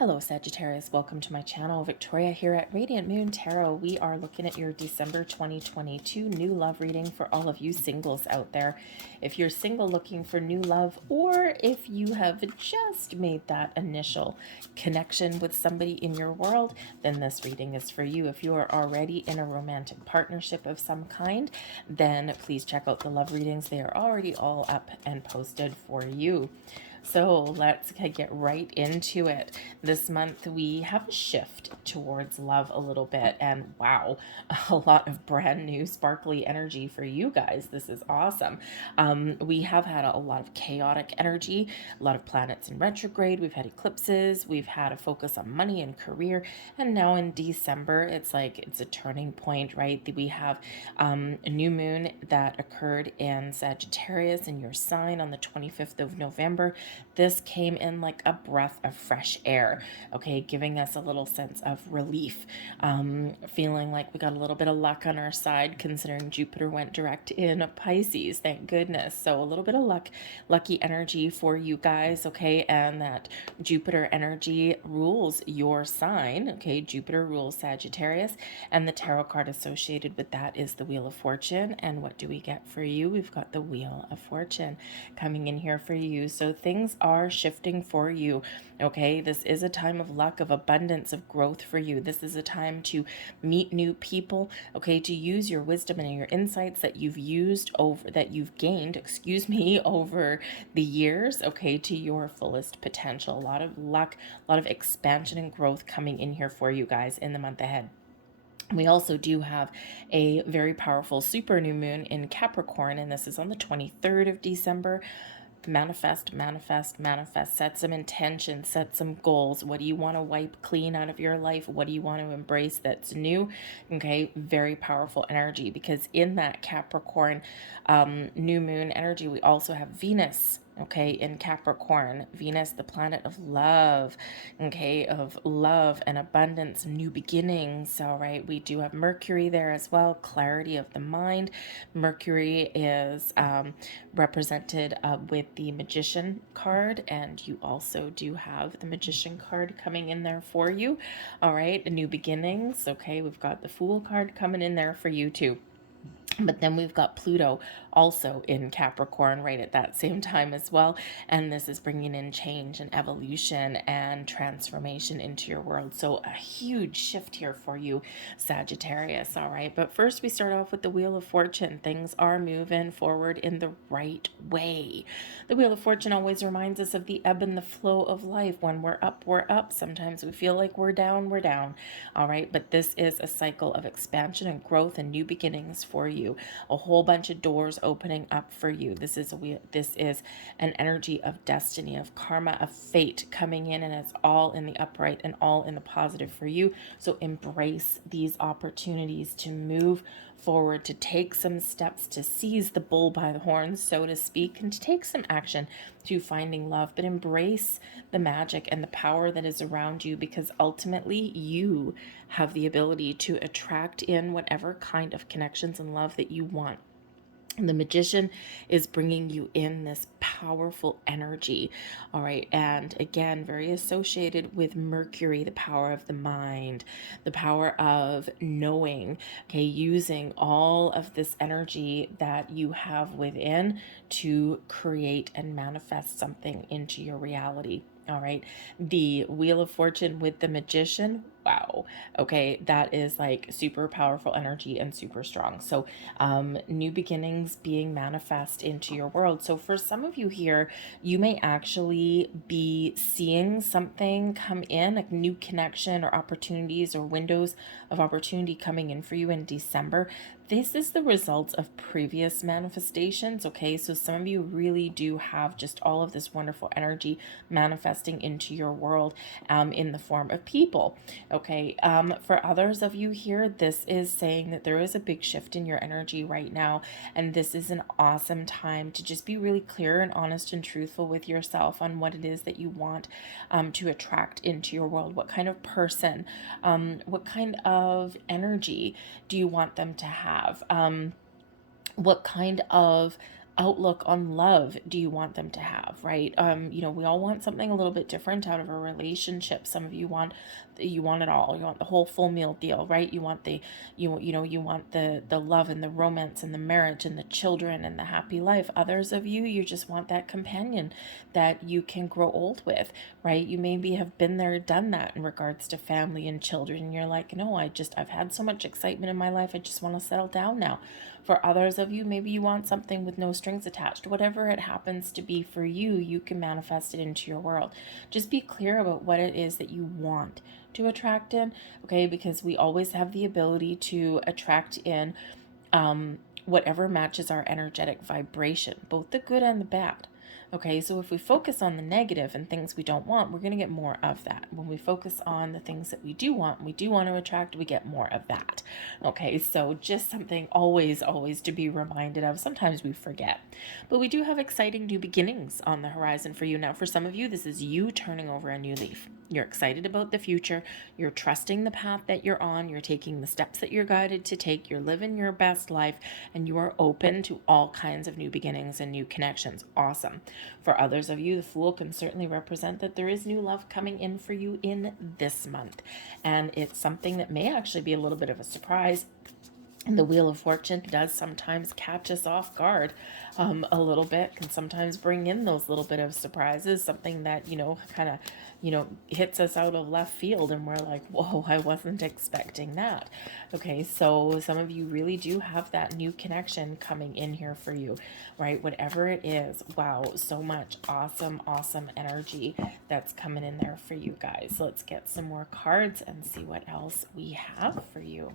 Hello Sagittarius, welcome to my channel. Victoria here at Radiant Moon Tarot. We are looking at your December 2022 new love reading for all of you singles out there. If you're single looking for new love, or if you have just made that initial connection with somebody in your world, then this reading is for you. If you are already in a romantic partnership of some kind, then please check out the love readings. They are already all up and posted for you. So let's get right into it. This month we have a shift towards love a little bit, and wow, a lot of brand new sparkly energy for you guys. This is awesome. We have had a lot of chaotic energy, a lot of planets in retrograde. We've had eclipses, we've had a focus on money and career, and now in December it's like it's a turning point, right? We have a new moon that occurred in Sagittarius in your sign on the 25th of November. This came in like a breath of fresh air, okay, giving us a little sense of relief, feeling like we got a little bit of luck on our side considering Jupiter went direct in Pisces, thank goodness. So a little bit of lucky energy for you guys, okay, and that Jupiter energy rules your sign, okay. Jupiter rules Sagittarius, and the tarot card associated with that is the Wheel of Fortune. And what do we get for you? We've got the Wheel of Fortune coming in here for you. So things are shifting for you, okay. This is a time of luck, of abundance, of growth for you. This is a time to meet new people, okay, to use your wisdom and your insights that you've gained, excuse me, over the years, okay, to your fullest potential. A lot of luck, a lot of expansion and growth coming in here for you guys in the month ahead. We also do have a very powerful super new moon in Capricorn, and this is on the 23rd of December. Manifest, manifest, manifest. Set some intentions, set some goals. What do you want to wipe clean out of your life? What do you want to embrace that's new? Okay, very powerful energy, because in that Capricorn new moon energy, we also have Venus, okay, in Capricorn. Venus, the planet of love, okay, of love and abundance, new beginnings. All right, we do have Mercury there as well, clarity of the mind. Mercury is represented with the Magician card, and you also do have the Magician card coming in there for you. All right, new beginnings. Okay, we've got the Fool card coming in there for you too. But then we've got Pluto also in Capricorn right at that same time as well. And this is bringing in change and evolution and transformation into your world. So a huge shift here for you, Sagittarius. All right. But first we start off with the Wheel of Fortune. Things are moving forward in the right way. The Wheel of Fortune always reminds us of the ebb and the flow of life. When we're up, we're up. Sometimes we feel like we're down, we're down. All right. But this is a cycle of expansion and growth and new beginnings for you. A whole bunch of doors opening up for you. This is an energy of destiny, of karma, of fate coming in, and it's all in the upright and all in the positive for you. So embrace these opportunities to move forward, to take some steps, to seize the bull by the horns, so to speak, and to take some action to finding love. But embrace the magic and the power that is around you, because ultimately you have the ability to attract in whatever kind of connections and love that you want. And the Magician is bringing you in this powerful energy. All right. And again, very associated with Mercury, the power of the mind, the power of knowing, okay, using all of this energy that you have within to create and manifest something into your reality. All right. The Wheel of Fortune with the Magician. Wow. Okay. That is like super powerful energy and super strong. So, new beginnings being manifest into your world. So for some of you here, you may actually be seeing something come in, like new connection or opportunities or windows of opportunity coming in for you in December. This is the result of previous manifestations, okay? So some of you really do have just all of this wonderful energy manifesting into your world in the form of people, okay? For others of you here, this is saying that there is a big shift in your energy right now, and this is an awesome time to just be really clear and honest and truthful with yourself on what it is that you want to attract into your world. What kind of person, what kind of energy do you want them to have? What kind of outlook on love do you want them to have, right? You know, we all want something a little bit different out of a relationship. Some of you want it all. You want the whole full meal deal, right? You want you want the love and the romance and the marriage and the children and the happy life. Others of you just want that companion that you can grow old with, right? You maybe have been there, done that in regards to family and children. And you're like, no, I've had so much excitement in my life. I just want to settle down now. For others of you, maybe you want something with no strings attached. Whatever it happens to be for you, you can manifest it into your world. Just be clear about what it is that you want to attract in, okay? Because we always have the ability to attract in whatever matches our energetic vibration, both the good and the bad. Okay, so if we focus on the negative and things we don't want, we're going to get more of that. When we focus on the things that we do want to attract, we get more of that. Okay, so just something always to be reminded of. Sometimes we forget. But we do have exciting new beginnings on the horizon for you. Now, for some of you, this is you turning over a new leaf. You're excited about the future. You're trusting the path that you're on. You're taking the steps that you're guided to take. You're living your best life, and you are open to all kinds of new beginnings and new connections. Awesome. For others of you, the Fool can certainly represent that there is new love coming in for you in this month. And it's something that may actually be a little bit of a surprise. And the Wheel of Fortune does sometimes catch us off guard a little bit, can sometimes bring in those little bit of surprises, something that, kind of, hits us out of left field and we're like, whoa, I wasn't expecting that. Okay, so some of you really do have that new connection coming in here for you, right? Whatever it is, wow, so much awesome energy that's coming in there for you guys. Let's get some more cards and see what else we have for you.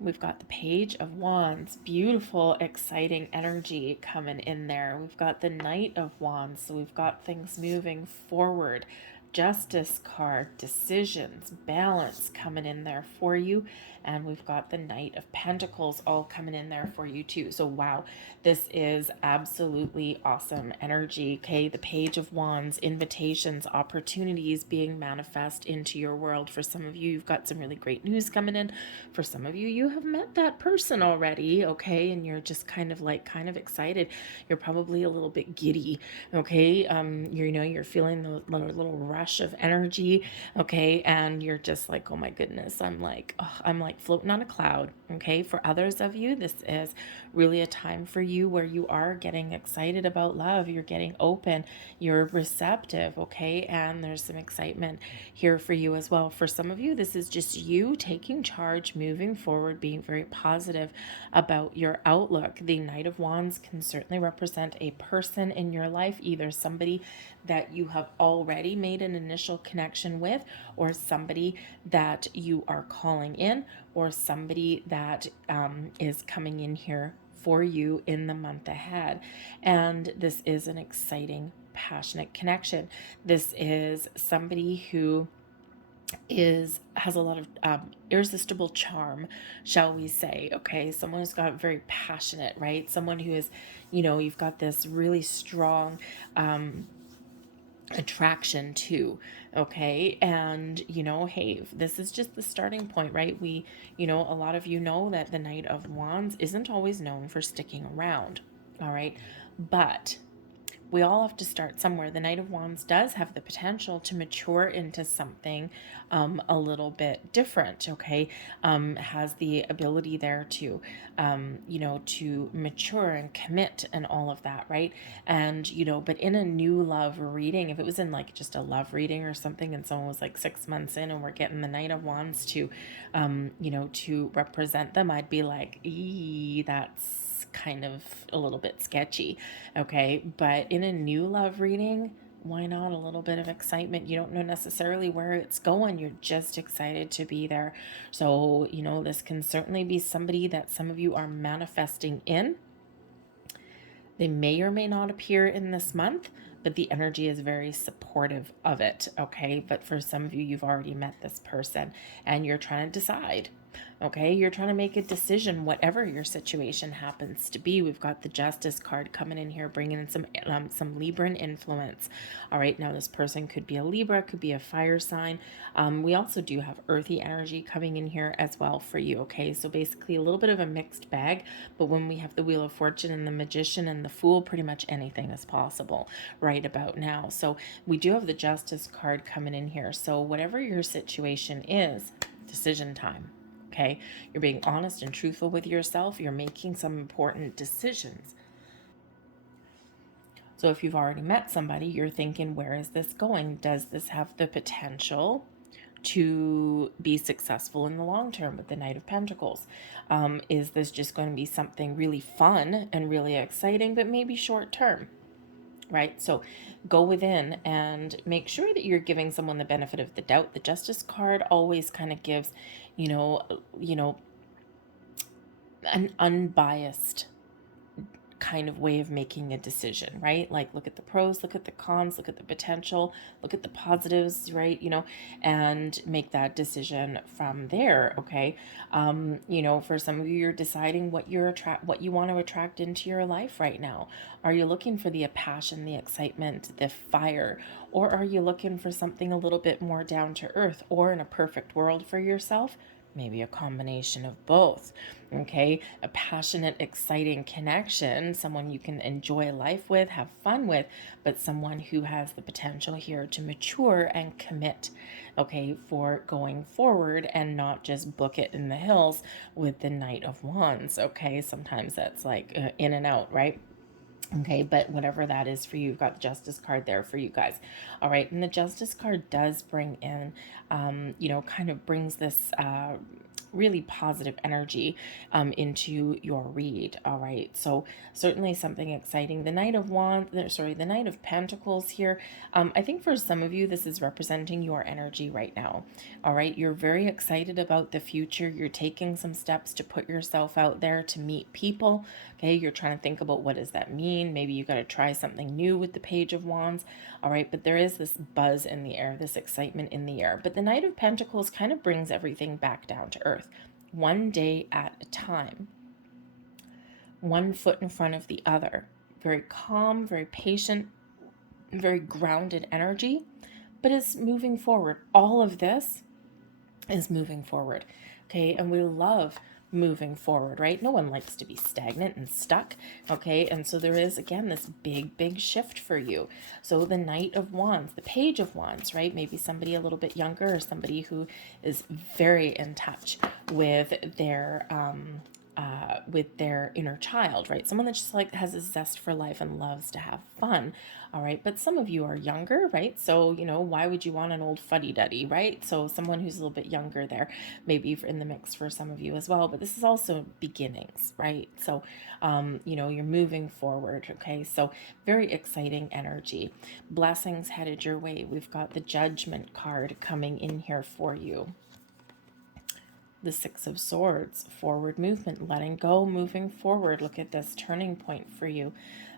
We've got the Page of Wands, beautiful, exciting energy coming in there. We've got the Knight of Wands, so we've got things moving forward. Justice card, decisions, balance coming in there for you. And we've got the Knight of Pentacles all coming in there for you too. So wow, this is absolutely awesome energy. Okay, the Page of Wands, invitations, opportunities being manifest into your world. For some of you, you've got some really great news coming in. For some of you, you have met that person already, okay, and you're just kind of excited. You're probably a little bit giddy, okay. You're feeling the little rush of energy, okay, and you're just like, oh my goodness, I'm like floating on a cloud. Okay, for others of you, this is really a time for you where you are getting excited about love. You're getting open, you're receptive, okay, and there's some excitement here for you as well. For some of you, this is just you taking charge, moving forward, being very positive about your outlook. The Knight of Wands can certainly represent a person in your life, either somebody that you have already made an initial connection with, or somebody that you are calling in, or somebody that is coming in here for you in the month ahead. And this is an exciting, passionate connection. This is somebody who has a lot of irresistible charm, shall we say. Okay, someone who's got very passionate, right? Someone who is, you've got this really strong attraction to, okay. And hey, this is just the starting point, right? We, a lot of you know that the Knight of Wands isn't always known for sticking around, all right, but we all have to start somewhere. The Knight of Wands does have the potential to mature into something a little bit different, okay? Has the ability there to, to mature and commit and all of that, right? And, but in a new love reading, if it was in like just a love reading or something and someone was like 6 months in and we're getting the Knight of Wands to, to represent them, I'd be like, that's kind of a little bit sketchy, okay? But in a new love reading, why not a little bit of excitement? You don't know necessarily where it's going, you're just excited to be there. So this can certainly be somebody that some of you are manifesting in. They may or may not appear in this month, but the energy is very supportive of it, okay? But for some of you, you've already met this person and you're trying to decide, Okay, you're trying to make a decision, whatever your situation happens to be. We've got the Justice card coming in here, bringing in some Libran influence. All right, now this person could be a Libra, could be a fire sign. We also do have earthy energy coming in here as well for you. Okay, so basically a little bit of a mixed bag, but when we have the Wheel of Fortune and the Magician and the Fool, pretty much anything is possible right about now. So we do have the Justice card coming in here. So whatever your situation is, decision time. Okay, you're being honest and truthful with yourself. You're making some important decisions. So if you've already met somebody, you're thinking, where is this going? Does this have the potential to be successful in the long term with the Knight of Pentacles? Is this just going to be something really fun and really exciting, but maybe short term? Right? So go within and make sure that you're giving someone the benefit of the doubt. The Justice card always kind of gives, you know, an unbiased kind of way of making a decision, right? Like, look at the pros, look at the cons, look at the potential, look at the positives, right? And make that decision from there. Okay. For some of you, you're deciding what what you want to attract into your life right now. Are you looking for the passion, the excitement, the fire, or are you looking for something a little bit more down to earth, or in a perfect world for yourself? Maybe a combination of both. Okay, a passionate, exciting connection, someone you can enjoy life with, have fun with, but someone who has the potential here to mature and commit, okay, for going forward and not just book it in the hills with the Knight of Wands. Okay, sometimes that's like in and out, right? Okay, but whatever that is for you, you've got the Justice card there for you guys. All right, and the Justice card does bring in, kind of brings this really positive energy into your read. All right, so certainly something exciting. The Knight of Wands, the Knight of Pentacles here. I think for some of you, this is representing your energy right now. All right, you're very excited about the future. You're taking some steps to put yourself out there to meet people. Okay, you're trying to think about what does that mean. Maybe you got to try something new with the Page of Wands. All right, but there is this buzz in the air, this excitement in the air. But the Knight of Pentacles kind of brings everything back down to earth, one day at a time, one foot in front of the other. Very calm, very patient, very grounded energy, but it's moving forward. All of this is moving forward. Okay, and we love moving forward, right? No one likes to be stagnant and stuck. Okay, and so there is again this big shift for you. So the Knight of Wands, the Page of Wands, right? Maybe somebody a little bit younger, or somebody who is very in touch with their inner child, right? Someone that just like has a zest for life and loves to have fun. All right, but some of you are younger, right? So why would you want an old fuddy-duddy, right? So someone who's a little bit younger there, maybe in the mix for some of you as well. But this is also beginnings, right? So you're moving forward. Okay, so very exciting energy. Blessings headed your way. We've got the Judgment card coming in here for you. The Six of Swords, forward movement, letting go, moving forward. Look at this turning point for you.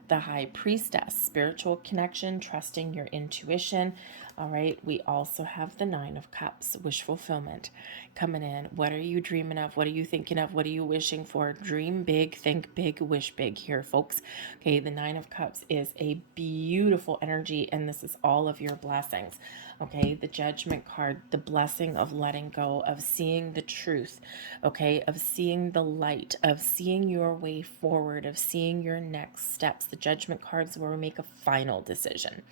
The High Priestess, spiritual connection, trusting your intuition. All right, we also have the Nine of Cups, wish fulfillment coming in. What are you dreaming of? What are you thinking of? What are you wishing for? Dream big, think big, wish big here, folks. Okay, the Nine of Cups is a beautiful energy, and this is all of your blessings. Okay, the Judgment card, the blessing of letting go, of seeing the truth, okay, of seeing the light, of seeing your way forward, of seeing your next steps. The Judgment cards where we make a final decision.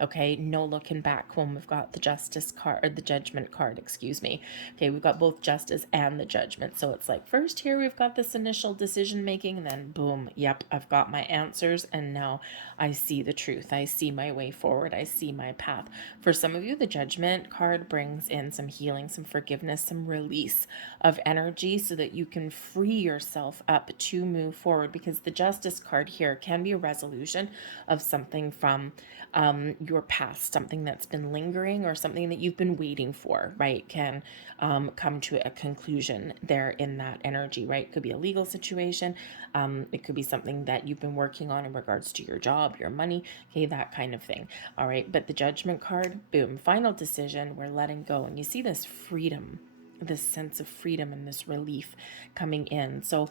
Okay, no looking back when we've got the Justice card, or the Judgment card, excuse me. Okay, we've got both Justice and the Judgment. So it's like, first here we've got this initial decision making, and then boom, yep, I've got my answers, and now I see the truth. I see my way forward. I see my path. For some of you, the Judgment card brings in some healing, some forgiveness, some release of energy so that you can free yourself up to move forward, because the Justice card here can be a resolution of something from your past, something that's been lingering or something that you've been waiting for, right? Can come to a conclusion there in that energy, right? It could be a legal situation. It could be something that you've been working on in regards to your job, your money, okay, that kind of thing. All right, but the Judgment card, boom, final decision, we're letting go. And you see this freedom this sense of freedom and this relief coming in. So,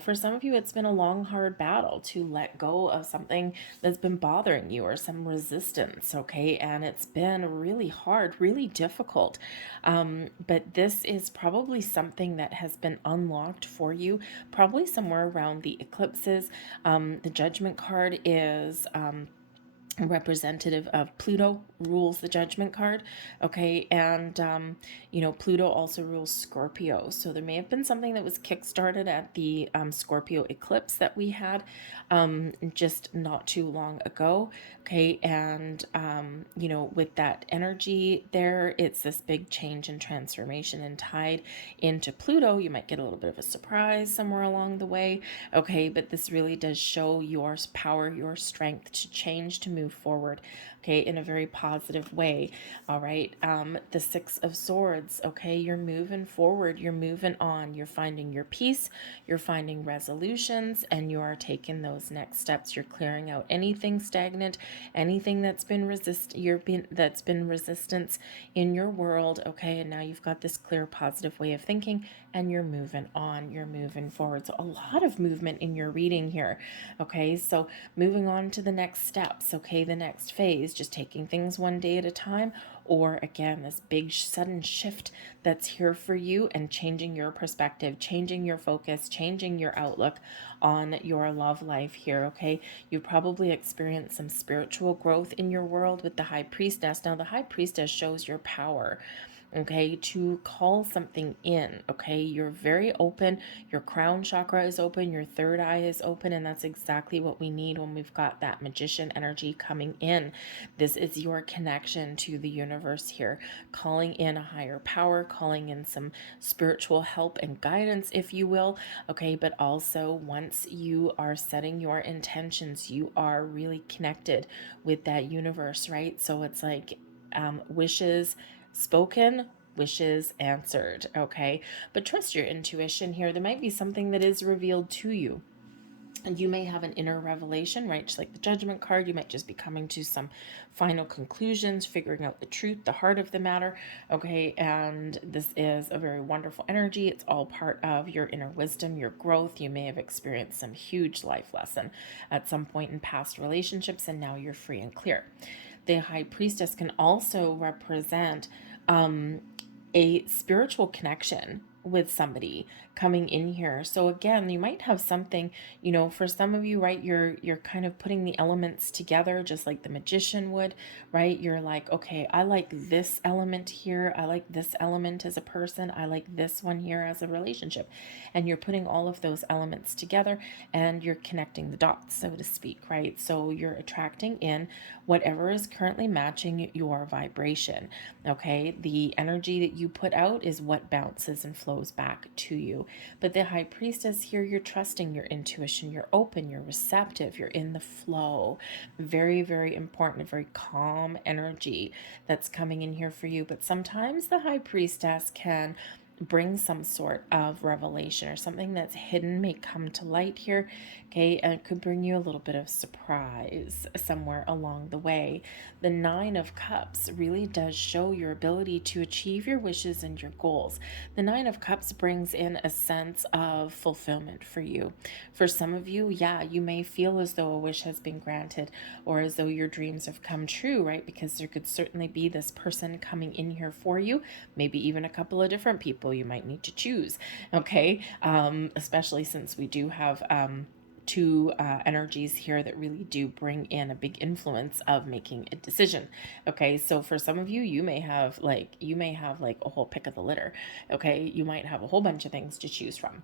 for some of you, it's been a long, hard battle to let go of something that's been bothering you or some resistance, okay? And it's been really hard, really difficult. But this is probably something that has been unlocked for you, probably somewhere around the eclipses. The Judgment card is representative of Pluto, rules the Judgment card, okay? And Pluto also rules Scorpio, so there may have been something that was kickstarted at the Scorpio eclipse that we had just not too long ago, okay? And with that energy there, it's this big change and transformation, and tied into Pluto, you might get a little bit of a surprise somewhere along the way, okay? But this really does show your power, your strength to change, to move forward, okay, in a very positive way. All right. The Six of Swords, okay, you're moving forward, you're moving on, you're finding your peace, you're finding resolutions, and you are taking those next steps. You're clearing out anything stagnant, anything that's been resistance in your world, okay? And now you've got this clear, positive way of thinking, and you're moving on, you're moving forward. So a lot of movement in your reading here, okay? So moving on to the next steps, okay, the next phase, just taking things one day at a time, or again, this big sudden shift that's here for you, and changing your perspective, changing your focus, changing your outlook on your love life here, okay? You probably experienced some spiritual growth in your world with the High Priestess. Now, the High Priestess shows your power, okay, to call something in, okay? You're very open, your crown chakra is open, your third eye is open, and that's exactly what we need when we've got that magician energy coming in. This is your connection to the universe here, calling in a higher power, calling in some spiritual help and guidance, if you will, okay? But also, once you are setting your intentions, you are really connected with that universe, right? So it's like wishes spoken, wishes answered, okay? But trust your intuition here. There might be something that is revealed to you, and you may have an inner revelation, right? Just like the Judgment card, you might just be coming to some final conclusions, figuring out the truth, the heart of the matter, okay? And this is a very wonderful energy. It's all part of your inner wisdom, your growth. You may have experienced some huge life lesson at some point in past relationships, and now you're free and clear. The High Priestess can also represent a spiritual connection with somebody coming in here. So again, you might have something, for some of you, right, you're kind of putting the elements together just like the magician would, right? You're like, okay, I like this element here, I like this element as a person, I like this one here as a relationship. And you're putting all of those elements together, and you're connecting the dots, so to speak, right? So you're attracting in whatever is currently matching your vibration, okay? The energy that you put out is what bounces and flows back to you. But the High Priestess here, you're trusting your intuition, you're open, you're receptive, you're in the flow. Very, very important, a very calm energy that's coming in here for you. But sometimes the High Priestess can bring some sort of revelation, or something that's hidden may come to light here, okay? And it could bring you a little bit of surprise somewhere along the way. The Nine of Cups really does show your ability to achieve your wishes and your goals. The Nine of Cups brings in a sense of fulfillment for you. For some of you, yeah, you may feel as though a wish has been granted, or as though your dreams have come true, right? Because there could certainly be this person coming in here for you, maybe even a couple of different people you might need to choose, okay? Especially since we do have two energies here that really do bring in a big influence of making a decision, okay? So for some of you, you may have like a whole pick of the litter, okay? You might have a whole bunch of things to choose from.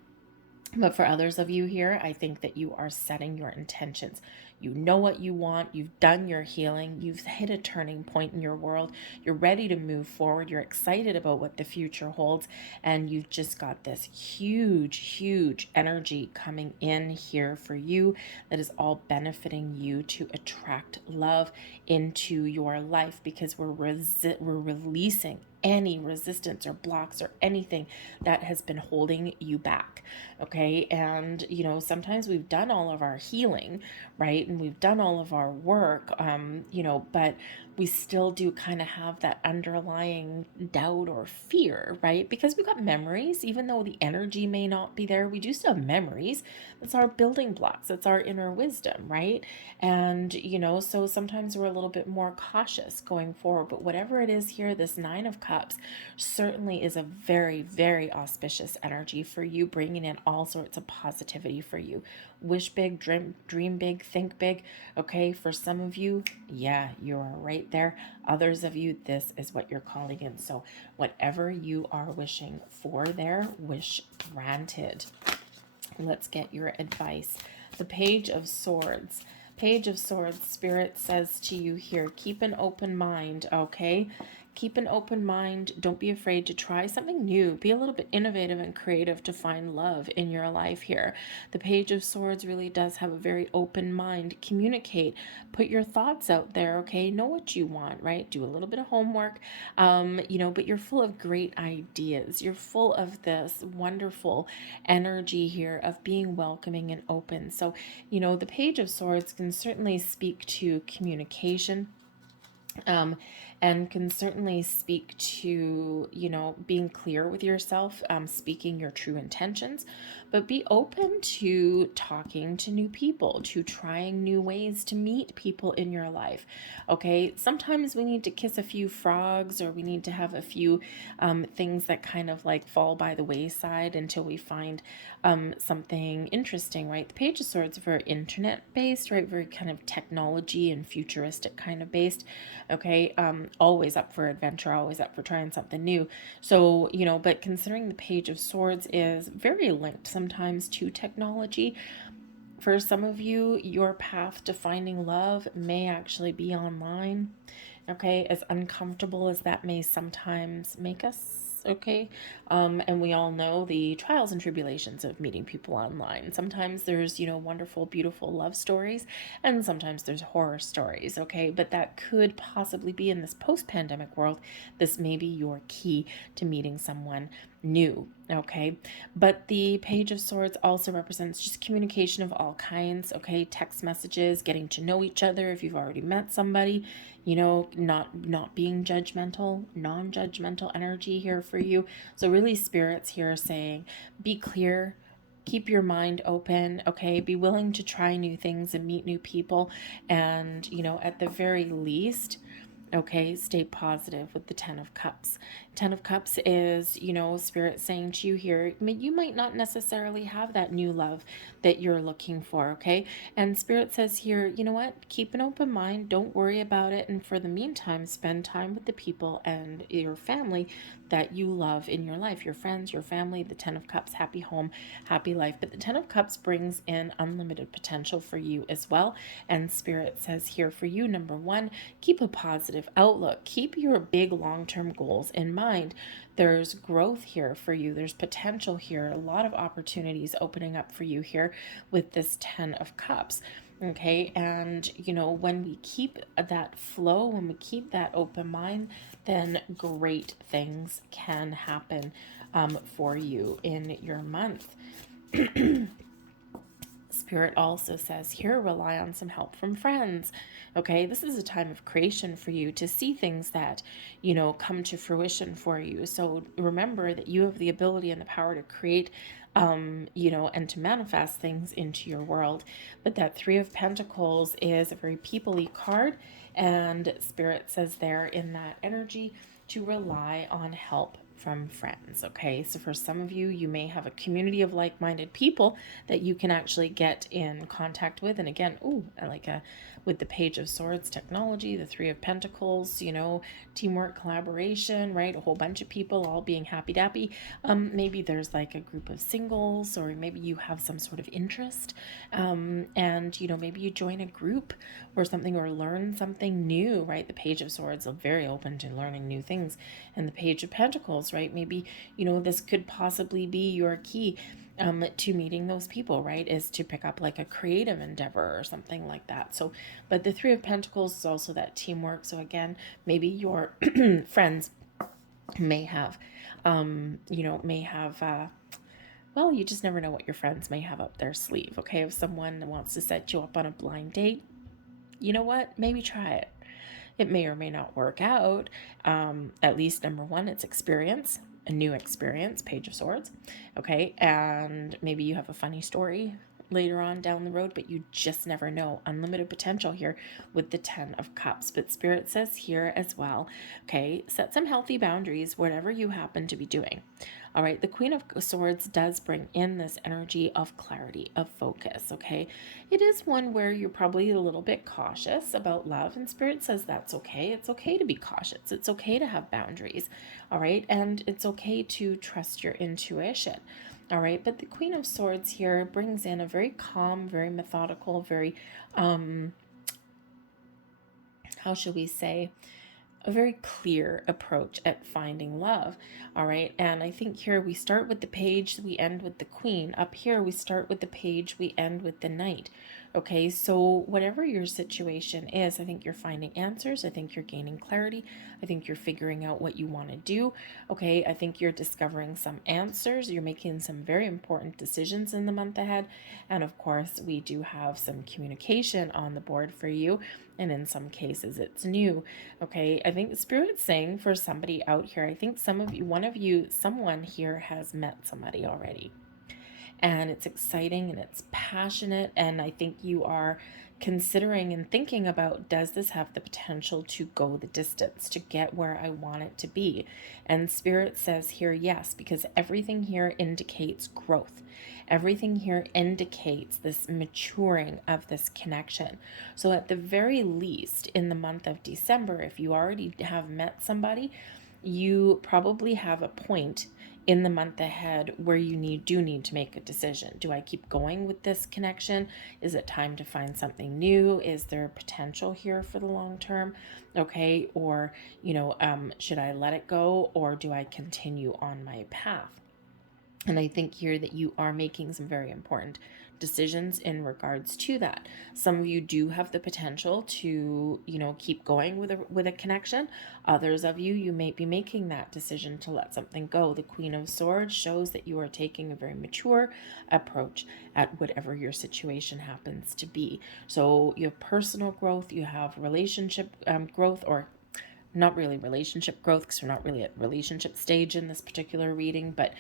But for others of you here, I think that you are setting your intentions. You know what you want. You've done your healing. You've hit a turning point in your world. You're ready to move forward. You're excited about what the future holds. And you've just got this huge, huge energy coming in here for you that is all benefiting you to attract love into your life, because we're releasing any resistance or blocks or anything that has been holding you back, okay? And sometimes we've done all of our healing, right? right? And we've done all of our work, but we still do kind of have that underlying doubt or fear, right? Because we've got memories, even though the energy may not be there, we do still have memories. That's our building blocks. That's our inner wisdom, right? And, so sometimes we're a little bit more cautious going forward. But whatever it is here, this Nine of Cups certainly is a very, very auspicious energy for you, bringing in all sorts of positivity for you. Wish big, dream big, think big. Okay, for some of you, yeah, you are right there. Others of you, this is what you're calling in. So whatever you are wishing for there, wish granted. Let's get your advice. The Page of Swords. Page of Swords, Spirit says to you here, keep an open mind, okay? Keep an open mind. Don't be afraid to try something new. Be a little bit innovative and creative to find love in your life here. The Page of Swords really does have a very open mind. Communicate. Put your thoughts out there, okay? Know what you want, right? Do a little bit of homework, but you're full of great ideas. You're full of this wonderful energy here of being welcoming and open. So, the Page of Swords can certainly speak to communication, and can certainly speak to, being clear with yourself, speaking your true intentions, but be open to talking to new people, to trying new ways to meet people in your life. Okay, sometimes we need to kiss a few frogs, or we need to have a few things that kind of like fall by the wayside until we find something interesting, right? The Page of Swords are very internet based, right? Very kind of technology and futuristic kind of based. Okay, always up for adventure, always up for trying something new. So, but considering the Page of Swords is very linked sometimes to technology, for some of you, your path to finding love may actually be online. Okay, as uncomfortable as that may sometimes make us. Okay, and we all know the trials and tribulations of meeting people online. Sometimes there's, wonderful, beautiful love stories, and sometimes there's horror stories. Okay, but that could possibly be in this post-pandemic world. This may be your key to meeting someone new. Okay, but the Page of Swords also represents just communication of all kinds. Okay, text messages, getting to know each other if you've already met somebody, not being judgmental, non-judgmental energy here for you. So really, spirits here are saying, be clear, keep your mind open, okay? Be willing to try new things and meet new people, and at the very least, okay, stay positive with the Ten of Cups. Ten of Cups is, Spirit saying to you here, you might not necessarily have that new love that you're looking for, okay? And Spirit says here, you know what? Keep an open mind. Don't worry about it. And for the meantime, spend time with the people and your family that you love in your life, your friends, your family. The Ten of Cups, happy home, happy life. But the Ten of Cups brings in unlimited potential for you as well. And Spirit says here for you, number one, keep a positive outlook. Keep your big long-term goals in mind. There's growth here for you. There's potential here. A lot of opportunities opening up for you here with this Ten of Cups. Okay, and when we keep that flow, when we keep that open mind, then great things can happen for you in your month. Spirit also says here, rely on some help from friends. Okay, this is a time of creation for you to see things that, come to fruition for you. So remember that you have the ability and the power to create, and to manifest things into your world. But that Three of Pentacles is a very people-y card, and Spirit says there in that energy to rely on help from friends. Okay, so for some of you, you may have a community of like-minded people that you can actually get in contact with. And again, with the Page of Swords, technology, the Three of Pentacles, teamwork, collaboration, right? A whole bunch of people all being happy-dappy. Maybe there's like a group of singles, or maybe you have some sort of interest, and maybe you join a group or something, or learn something new, right? The Page of Swords are very open to learning new things. And the Page of Pentacles, right? Maybe, this could possibly be your key to meeting those people, right? Is to pick up like a creative endeavor or something like that. So, but the Three of Pentacles is also that teamwork. So again, maybe your friends may have, well, you just never know what your friends may have up their sleeve, okay? If someone wants to set you up on a blind date, you know what? Maybe try it. It may or may not work out. At least number one, it's experience, a new experience, Page of Swords. Okay. And maybe you have a funny story later on down the road, but you just never know. Unlimited potential here with the 10 of Cups. But Spirit says here as well, okay, set some healthy boundaries, whatever you happen to be doing. All right, the Queen of Swords does bring in this energy of clarity, of focus, okay? It is one where you're probably a little bit cautious about love, and Spirit says that's okay. It's okay to be cautious. It's okay to have boundaries, all right? And it's okay to trust your intuition. All right, but the Queen of Swords here brings in a very calm, very methodical, very, how shall we say, a very clear approach at finding love. All right. And I think here we start with the page, we end with the queen. Up here, we start with the page, we end with the knight. Okay. So whatever your situation is, I think you're finding answers. I think you're gaining clarity. I think you're figuring out what you want to do. Okay. I think you're discovering some answers. You're making some very important decisions in the month ahead. And of course, we do have some communication on the board for you. And in some cases, it's new. Okay, I think Spirit's saying for somebody out here, I think some of you, someone here has met somebody already. And it's exciting and it's passionate. And I think you are considering and thinking about, does this have the potential to go the distance, to get where I want it to be? And Spirit says here, yes, because everything here indicates growth. Everything here indicates this maturing of this connection. So at the very least, in the month of December, if you already have met somebody, you probably have a point in the month ahead where you do need to make a decision. Do I keep going with this connection? Is it time to find something new? Is there potential here for the long term? Okay, or should I let it go, or do I continue on my path? And I think here that you are making some very important decisions in regards to that. Some of you do have the potential to, keep going with a connection. Others of you may be making that decision to let something go. The Queen of Swords shows that you are taking a very mature approach at whatever your situation happens to be. So you have personal growth, you have relationship growth, or not really relationship growth, because we're not really at relationship stage in this particular reading, but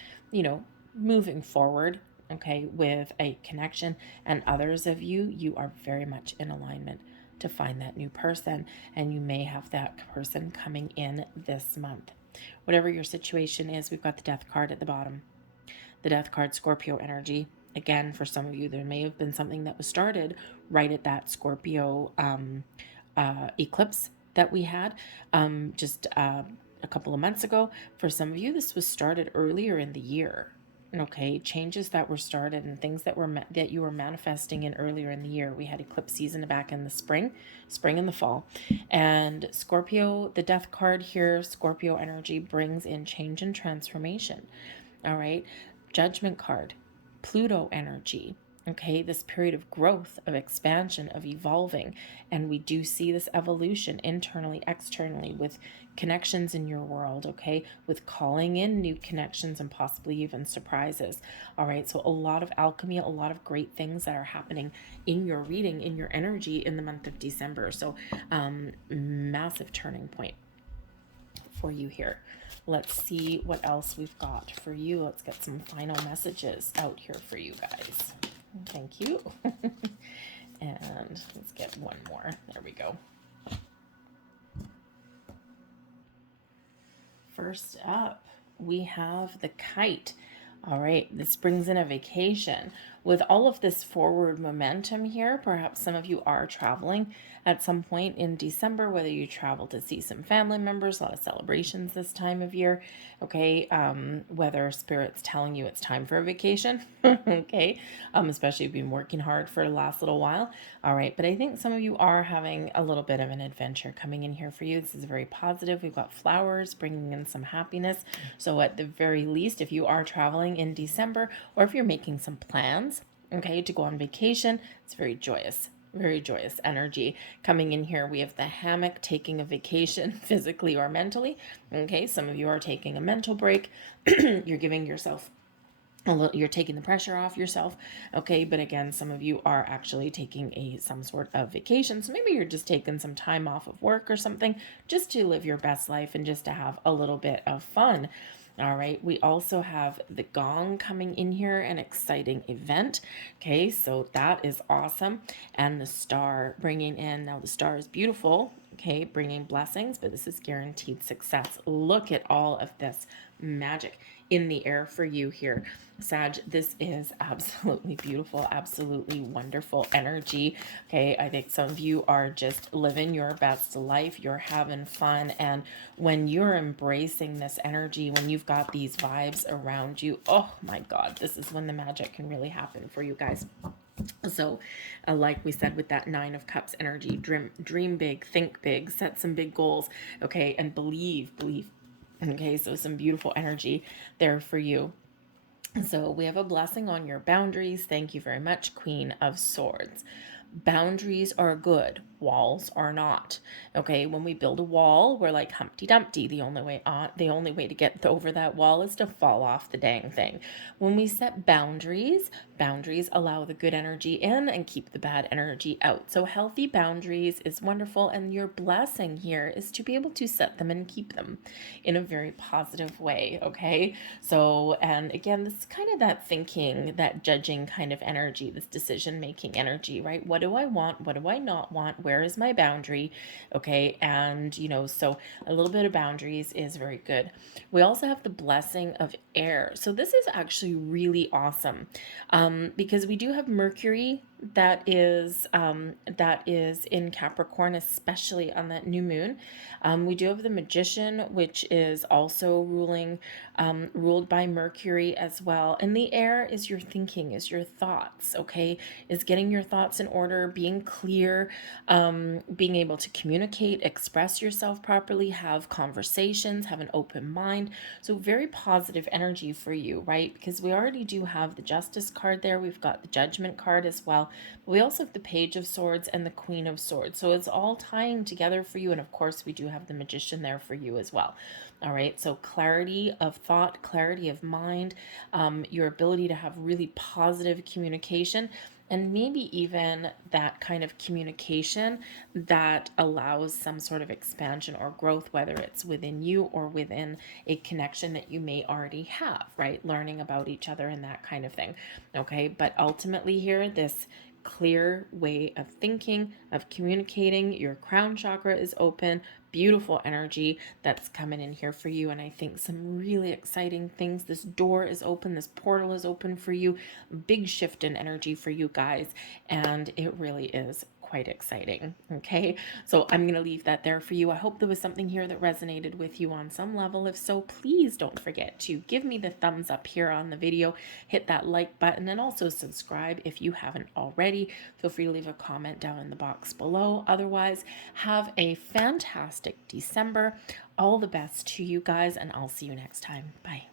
moving forward, okay, with a connection. And others of you are very much in alignment to find that new person, and you may have that person coming in this month. Whatever your situation is, we've got the Death card at the bottom. The Death card, Scorpio energy. Again, for some of you, there may have been something that was started right at that Scorpio eclipse that we had just a couple of months ago. For some of you, this was started earlier in the year. Okay, changes that were started and things that you were manifesting in earlier in the year. We had eclipse season back in the spring and the fall. And Scorpio, the Death card here, Scorpio energy brings in change and transformation. All right, Judgment card, Pluto energy. Okay, this period of growth, of expansion, of evolving. And we do see this evolution internally, externally, with connections in your world, okay, with calling in new connections and possibly even surprises. All right, so a lot of alchemy, a lot of great things that are happening in your reading, in your energy in the month of December. So massive turning point for you here. Let's see what else we've got for you. Let's get some final messages out here for you guys. Thank you. And let's get one more. There we go. First up, we have the Kite. All right, this brings in a vacation. With all of this forward momentum here, perhaps some of you are traveling at some point in December, whether you travel to see some family members, a lot of celebrations this time of year, okay, whether Spirit's telling you it's time for a vacation, okay, especially if you've been working hard for the last little while, all right, but I think some of you are having a little bit of an adventure coming in here for you. This is very positive. We've got flowers bringing in some happiness, so at the very least, if you are traveling in December, or if you're making some plans, okay, to go on vacation, it's very joyous energy coming in here. We have the hammock, taking a vacation physically or mentally. Okay, some of you are taking a mental break. You're giving yourself you're taking the pressure off yourself, okay? But again, some of you are actually taking some sort of vacation, so maybe you're just taking some time off of work or something, just to live your best life and just to have a little bit of fun. All right, we also have the gong coming in here, an exciting event. Okay, so that is awesome. And the star bringing in, now the star is beautiful, okay, bringing blessings, but this is guaranteed success. Look at all of this magic in the air for you here, Sag. This is absolutely beautiful, absolutely wonderful energy. Okay, I think some of you are just living your best life. You're having fun. And when you're embracing this energy, when you've got these vibes around you, oh my God, this is when the magic can really happen for you guys. So, like we said, with that Nine of Cups energy, dream big, think big, set some big goals, okay, and believe. Okay, so some beautiful energy there for you. So we have a blessing on your boundaries. Thank you very much, Queen of Swords. Boundaries are good, walls are not. Okay, when we build a wall, we're like Humpty Dumpty. The only way to get over that wall is to fall off the dang thing. When we set boundaries, boundaries allow the good energy in and keep the bad energy out. So healthy boundaries is wonderful, and your blessing here is to be able to set them and keep them in a very positive way. Okay, so, and again, this is kind of that thinking, that judging kind of energy, this decision making energy, right? What do I want? What do I not want? Where is my boundary? Okay, and so a little bit of boundaries is very good. We also have the blessing of air. So this is actually really awesome, because we do have Mercury that is in Capricorn, especially on that new moon. We do have the Magician, which is also ruled by Mercury as well. And the air is your thinking, is your thoughts, okay? Is getting your thoughts in order, being clear, being able to communicate, express yourself properly, have conversations, have an open mind. So very positive energy for you, right? Because we already do have the Justice card there. We've got the Judgment card as well. But we also have the Page of Swords and the Queen of Swords. So it's all tying together for you. And of course, we do have the Magician there for you as well. All right, so clarity of thought, clarity of mind, your ability to have really positive communication, and maybe even that kind of communication that allows some sort of expansion or growth, whether it's within you or within a connection that you may already have, right? Learning about each other and that kind of thing. Okay, but ultimately here, this clear way of thinking, of communicating, your crown chakra is open, beautiful energy that's coming in here for you. And I think some really exciting things. This door is open, this portal is open for you, big shift in energy for you guys, and it really is quite exciting. Okay, so I'm going to leave that there for you. I hope there was something here that resonated with you on some level. If so, please don't forget to give me the thumbs up here on the video, hit that like button, and also subscribe if you haven't already. Feel free to leave a comment down in the box below. Otherwise, have a fantastic December. All the best to you guys, and I'll see you next time. Bye.